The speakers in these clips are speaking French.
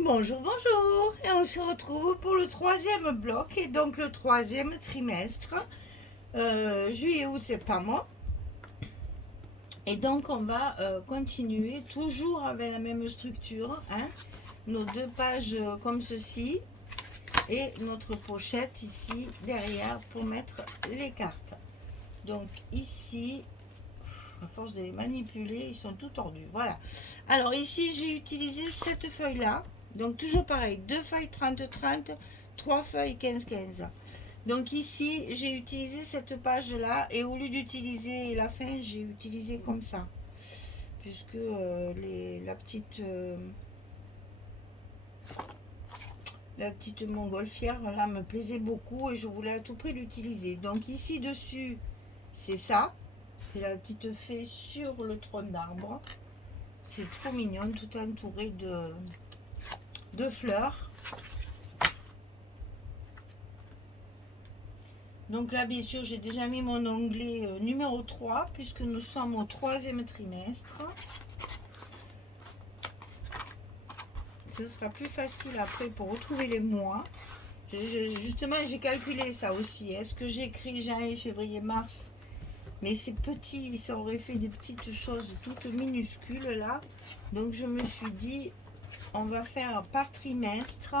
Bonjour, bonjour, et on se retrouve pour le troisième bloc et donc le troisième trimestre, juillet, août, septembre. Et donc on va continuer toujours avec la même structure, hein, nos deux pages comme ceci et notre pochette ici derrière pour mettre les cartes. Donc ici, à force de les manipuler, ils sont tout tordus. Voilà. Alors ici, j'ai utilisé cette feuille-là. Donc toujours pareil, deux feuilles 30-30, trois feuilles 15-15. Donc ici, j'ai utilisé cette page-là et au lieu d'utiliser la fin, j'ai utilisé comme ça. Puisque la petite montgolfière là me plaisait beaucoup et je voulais à tout prix l'utiliser. Donc ici dessus, c'est ça. C'est la petite fée sur le tronc d'arbre. C'est trop mignon, tout entouré de fleurs. Donc là, bien sûr, j'ai déjà mis mon onglet numéro 3, puisque nous sommes au troisième trimestre. Ce sera plus facile après pour retrouver les mois. Justement, j'ai calculé ça aussi. Est-ce que j'écris janvier, février, mars? Mais c'est petit, ça aurait fait des petites choses toutes minuscules là. Donc je me suis dit, on va faire par trimestre.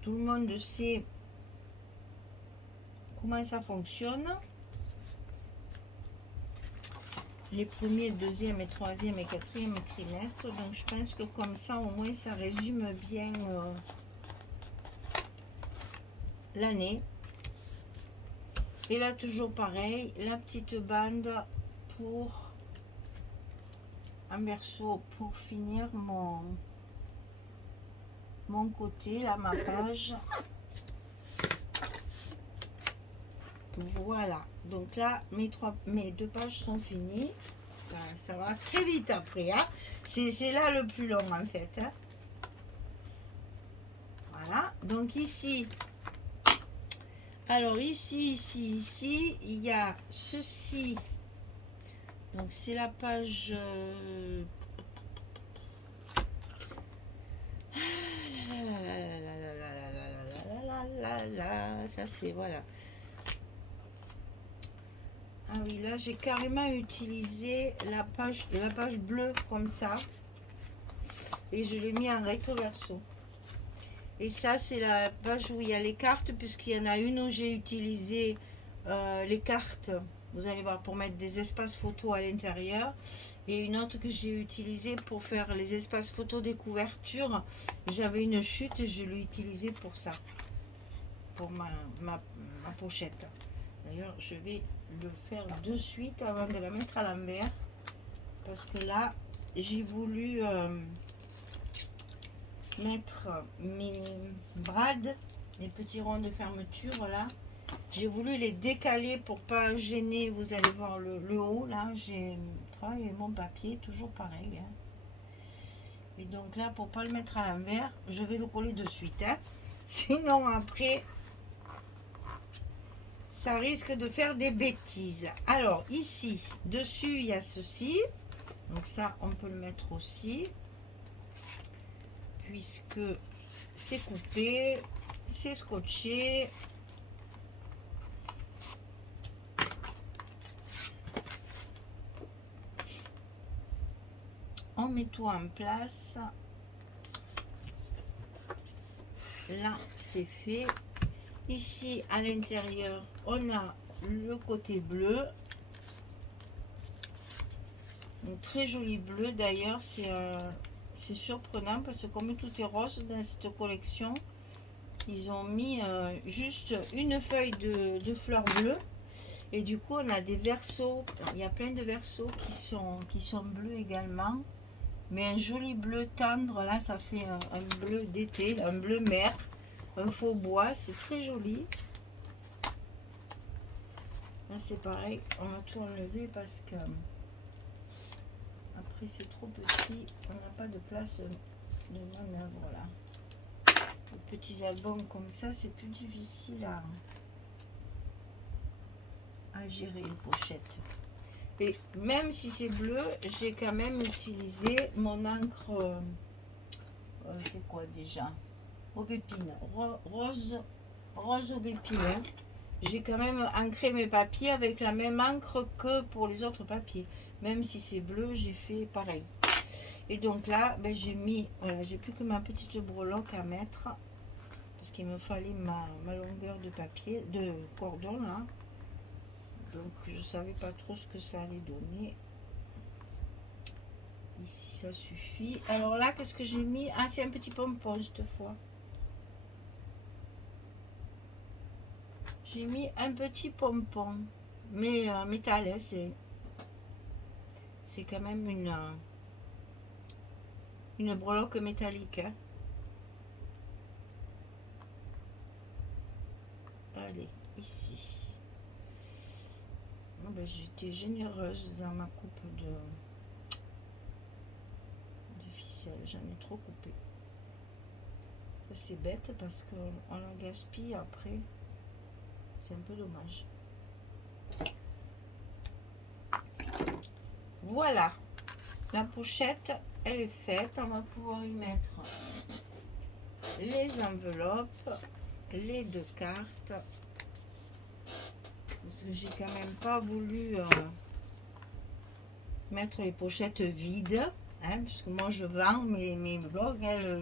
Tout le monde sait comment ça fonctionne. Les premiers, deuxième et troisième et quatrième trimestres. Donc je pense que comme ça au moins ça résume bien l'année. Et là toujours pareil, la petite bande pour un berceau pour finir mon côté, là ma page. Voilà, donc là mes deux pages sont finies. Ça va très vite après, hein. C'est là le plus long en fait, hein. Voilà, donc ici, alors ici, il y a ceci. Donc c'est la page ça c'est voilà. Ah oui, là j'ai carrément utilisé la page bleue comme ça et je l'ai mis en recto verso. Et ça c'est la page où il y a les cartes, puisqu'il y en a une où j'ai utilisé les cartes, vous allez voir, pour mettre des espaces photos à l'intérieur, et une autre que j'ai utilisée pour faire les espaces photos des couvertures. J'avais une chute et je l'ai utilisée pour ça, pour ma pochette. D'ailleurs je vais le faire de suite avant de la mettre à l'envers, parce que là j'ai voulu mettre mes brades, les petits ronds de fermeture là, j'ai voulu les décaler pour pas gêner. Vous allez voir le haut là, j'ai travaillé mon papier toujours pareil, hein. Et donc là, pour pas le mettre à l'envers, je vais le coller de suite, hein. Sinon après ça risque de faire des bêtises. Alors ici dessus il y a ceci, donc ça on peut le mettre aussi, puisque c'est coupé, c'est scotché. On met tout en place. Là c'est fait. Ici à l'intérieur on a le côté bleu, un très joli bleu d'ailleurs. C'est surprenant parce que comme tout est rose dans cette collection, ils ont mis juste une feuille de fleurs bleues, et du coup on a des versos. Il y a plein de versos qui sont bleus également, mais un joli bleu tendre. Là ça fait un bleu d'été, un bleu mer, un faux bois, c'est très joli. Là c'est pareil, on va tout enlever parce que après c'est trop petit, on n'a pas de place de manœuvre là. Les petits albums comme ça, c'est plus difficile à gérer une pochette. Et même si c'est bleu, j'ai quand même utilisé mon encre c'est quoi déjà? Aubépine, rose aubépine. Hein. J'ai quand même ancré mes papiers avec la même encre que pour les autres papiers. Même si c'est bleu, j'ai fait pareil. Et donc là, ben, j'ai mis, voilà, j'ai plus que ma petite breloque à mettre. Parce qu'il me fallait ma longueur de papier, de cordon là. Donc je savais pas trop ce que ça allait donner. Ici ça suffit. Alors là, qu'est-ce que j'ai mis? Ah, c'est un petit pompon cette fois. J'ai mis un petit pompon. Mais métal, hein, c'est quand même une breloque métallique. Hein. Allez, ici. Oh ben, j'étais généreuse dans ma coupe de ficelle. J'en ai trop coupé. Ça c'est bête parce qu'on la gaspille après. C'est un peu dommage. Voilà. La pochette, elle est faite. On va pouvoir y mettre les enveloppes, les 2 cartes. Parce que j'ai quand même pas voulu mettre les pochettes vides. Hein, puisque moi je vends mes blogs. Hein,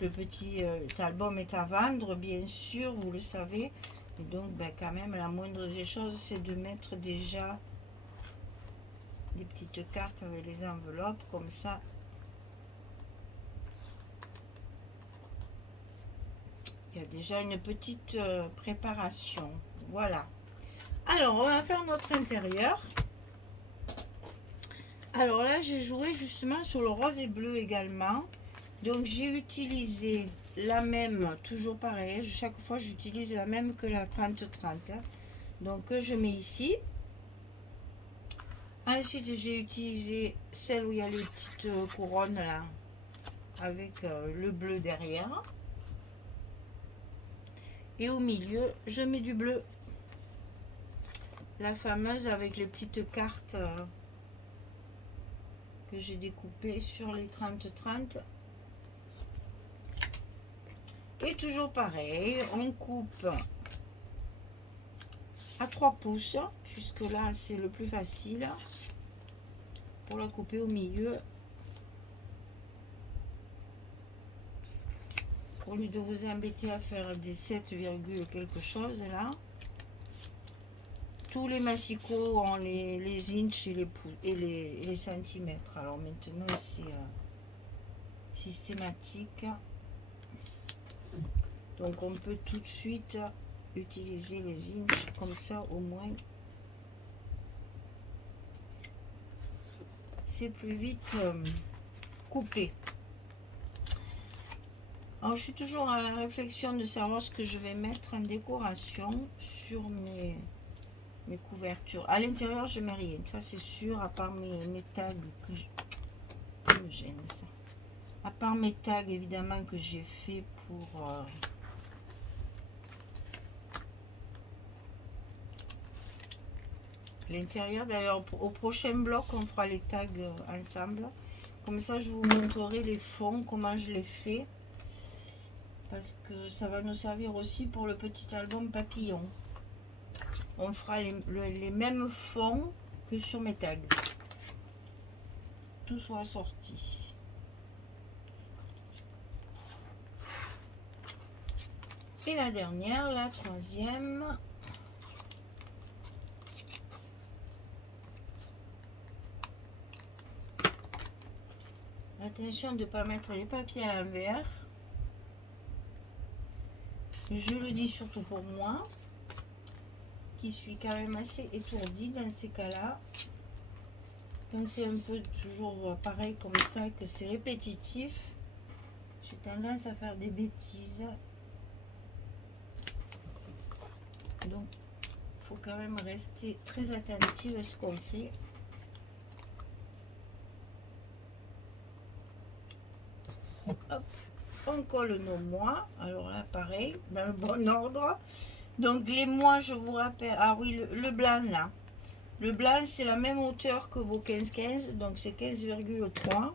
le petit album est à vendre, bien sûr, vous le savez. Et donc, ben, quand même, la moindre des choses, c'est de mettre déjà des petites cartes avec les enveloppes, comme ça. Il y a déjà une petite préparation. Voilà. Alors, on va faire notre intérieur. Alors là, j'ai joué justement sur le rose et bleu également. Donc, j'ai utilisé la même, toujours pareil. Chaque fois, j'utilise la même que la 30-30. Hein. Donc, je mets ici. Ensuite, j'ai utilisé celle où il y a les petites couronnes là, avec le bleu derrière. Et au milieu, je mets du bleu. La fameuse avec les petites cartes que j'ai découpées sur les 30-30. Et toujours pareil, on coupe à 3 pouces, puisque là c'est le plus facile pour la couper au milieu. Au lieu de vous embêter à faire des 7, quelque chose là. Tous les massicots ont les inches et les centimètres. Alors maintenant c'est systématique. Donc on peut tout de suite utiliser les inches comme ça au moins. C'est plus vite coupé. Alors je suis toujours à la réflexion de savoir ce que je vais mettre en décoration sur mes couvertures. À l'intérieur je mets rien, ça c'est sûr, à part mes tags que me gêne ça. À part mes tags évidemment que j'ai fait pour l'intérieur. D'ailleurs au prochain bloc on fera les tags ensemble. Comme ça je vous montrerai les fonds, comment je les fais. Parce que ça va nous servir aussi pour le petit album papillon. On fera les mêmes fonds que sur mes tags. Tout soit sorti. Et la dernière, la troisième. Attention de ne pas mettre les papiers à l'envers. Je le dis surtout pour moi, qui suis quand même assez étourdie dans ces cas-là. Quand c'est un peu toujours pareil comme ça, que c'est répétitif, j'ai tendance à faire des bêtises. Donc, il faut quand même rester très attentif à ce qu'on fait. Hop. On colle nos mois, alors là pareil, dans le bon ordre. Donc les mois, je vous rappelle, ah oui, le blanc là. Le blanc, c'est la même hauteur que vos 15-15, donc c'est 15,3.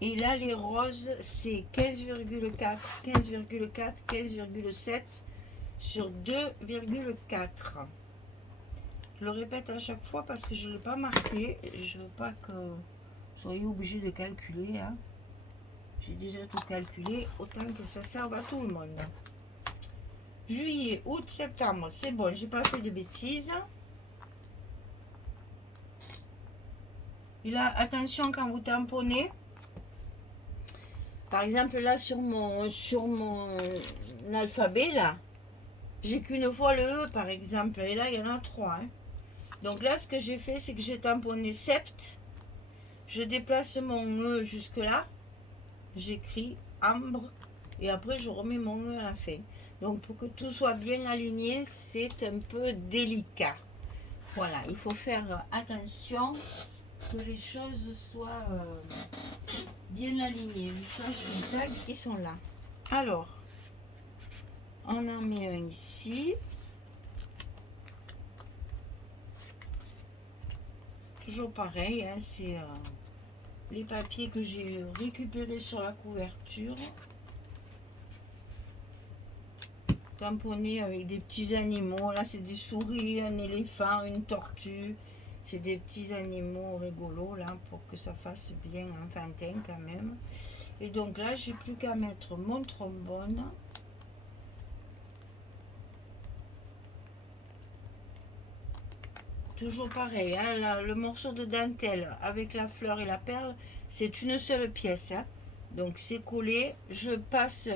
Et là, les roses, c'est 15,4, 15,4, 15,7 sur 2,4. Je le répète à chaque fois parce que je ne l'ai pas marqué. Je ne veux pas que vous soyez obligés de calculer. Hein. J'ai déjà tout calculé, autant que ça serve à tout le monde. Juillet, août, septembre, c'est bon, j'ai pas fait de bêtises. Et là, attention quand vous tamponnez. Par exemple, là, sur mon alphabet, là, j'ai qu'une fois le E, par exemple. Et là, il y en a 3. Hein. Donc là, ce que j'ai fait, c'est que j'ai tamponné sept. Je déplace mon E jusque là. J'écris ambre. Et après, je remets mon E à la fin. Donc, pour que tout soit bien aligné, c'est un peu délicat. Voilà, il faut faire attention que les choses soient bien alignées. Je change les tags qui sont là. Alors, on en met un ici. Toujours pareil, hein, c'est les papiers que j'ai récupérés sur la couverture. Tamponnés avec des petits animaux. Là, c'est des souris, un éléphant, une tortue. C'est des petits animaux rigolos, là, pour que ça fasse bien enfantin quand même. Et donc là, j'ai plus qu'à mettre mon trombone. Toujours pareil, hein, là, le morceau de dentelle avec la fleur et la perle, c'est une seule pièce. Hein. Donc c'est collé. Je passe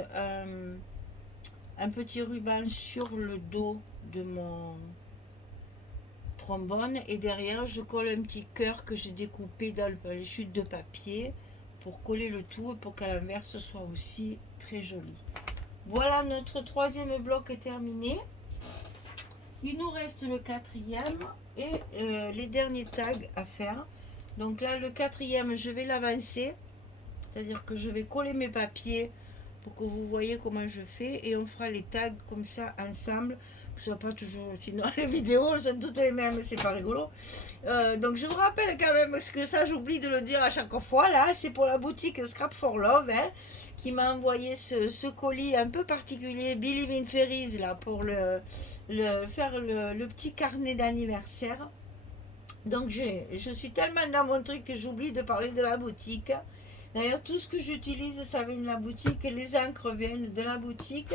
un petit ruban sur le dos de mon trombone et derrière je colle un petit cœur que j'ai découpé dans les chutes de papier pour coller le tout et pour qu'à l'inverse ce soit aussi très joli. Voilà, notre troisième bloc est terminé. Il nous reste le quatrième et les derniers tags à faire. Donc là, le quatrième, je vais l'avancer, c'est-à-dire que je vais coller mes papiers pour que vous voyez comment je fais et on fera les tags comme ça ensemble. Que ce soit pas toujours, sinon les vidéos sont toutes les mêmes, c'est pas rigolo. Donc je vous rappelle quand même, parce que ça j'oublie de le dire à chaque fois, là c'est pour la boutique Scrap for Love, hein, qui m'a envoyé ce colis un peu particulier, Believe in Fairies, là, pour faire le petit carnet d'anniversaire. Donc je suis tellement dans mon truc que j'oublie de parler de la boutique. D'ailleurs, tout ce que j'utilise, ça vient de la boutique. Les encres viennent de la boutique.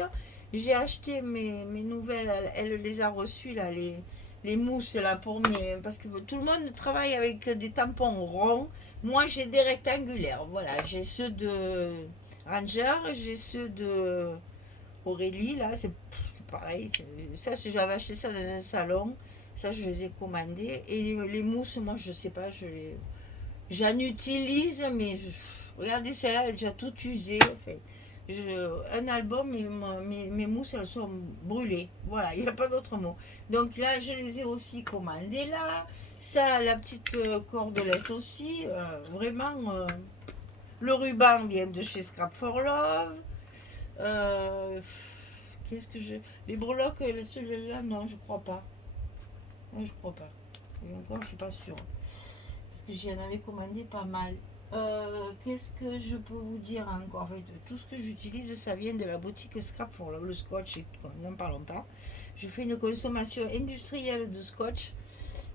J'ai acheté mes nouvelles, elle les a reçues, là, les mousses, là, pour mes... Parce que tout le monde travaille avec des tampons ronds. Moi, j'ai des rectangulaires. Voilà, j'ai ceux de Ranger, j'ai ceux de Aurélie, là, c'est pareil. Ça, j'avais acheté ça dans un salon. Ça, je les ai commandés. Et les mousses, moi, je sais pas, j'en utilise, mais regardez, celle-là, elle est déjà toute usée. Enfin, un album, mes mousses, elles sont brûlées. Voilà, il n'y a pas d'autre mot. Donc là, je les ai aussi commandées là. Ça, la petite cordelette aussi. Vraiment, le ruban vient de chez Scrap for Love. Qu'est-ce que je... Les breloques, celui-là, non, je crois pas. Non, je crois pas. Et encore, je suis pas sûre. Parce que j'en avais commandé pas mal. Qu'est-ce que je peux vous dire encore? En fait, tout ce que j'utilise, ça vient de la boutique Scrap for Love. Le scotch, n'en parlons pas. Je fais une consommation industrielle de scotch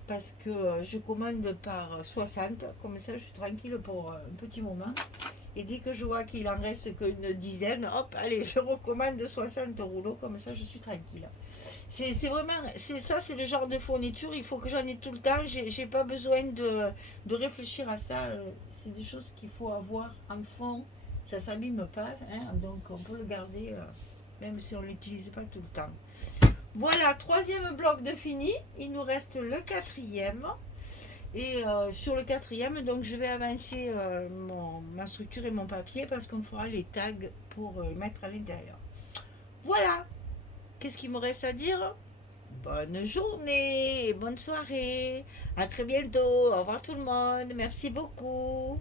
parce que je commande par 60. Comme ça, je suis tranquille pour un petit moment. Et dès que je vois qu'il en reste qu'une dizaine, hop, allez, je recommande 60 rouleaux. Comme ça, je suis tranquille. C'est vraiment, c'est le genre de fourniture, il faut que j'en ai tout le temps, j'ai pas besoin de réfléchir à ça, c'est des choses qu'il faut avoir en fond, ça s'abîme pas, hein, donc on peut le garder, même si on ne l'utilise pas tout le temps. Voilà, troisième bloc de fini, il nous reste le quatrième, et sur le quatrième, donc je vais avancer ma structure et mon papier parce qu'on fera les tags pour mettre à l'intérieur. Voilà. Qu'est-ce qu'il me reste à dire? Bonne journée et bonne soirée. À très bientôt. Au revoir tout le monde. Merci beaucoup.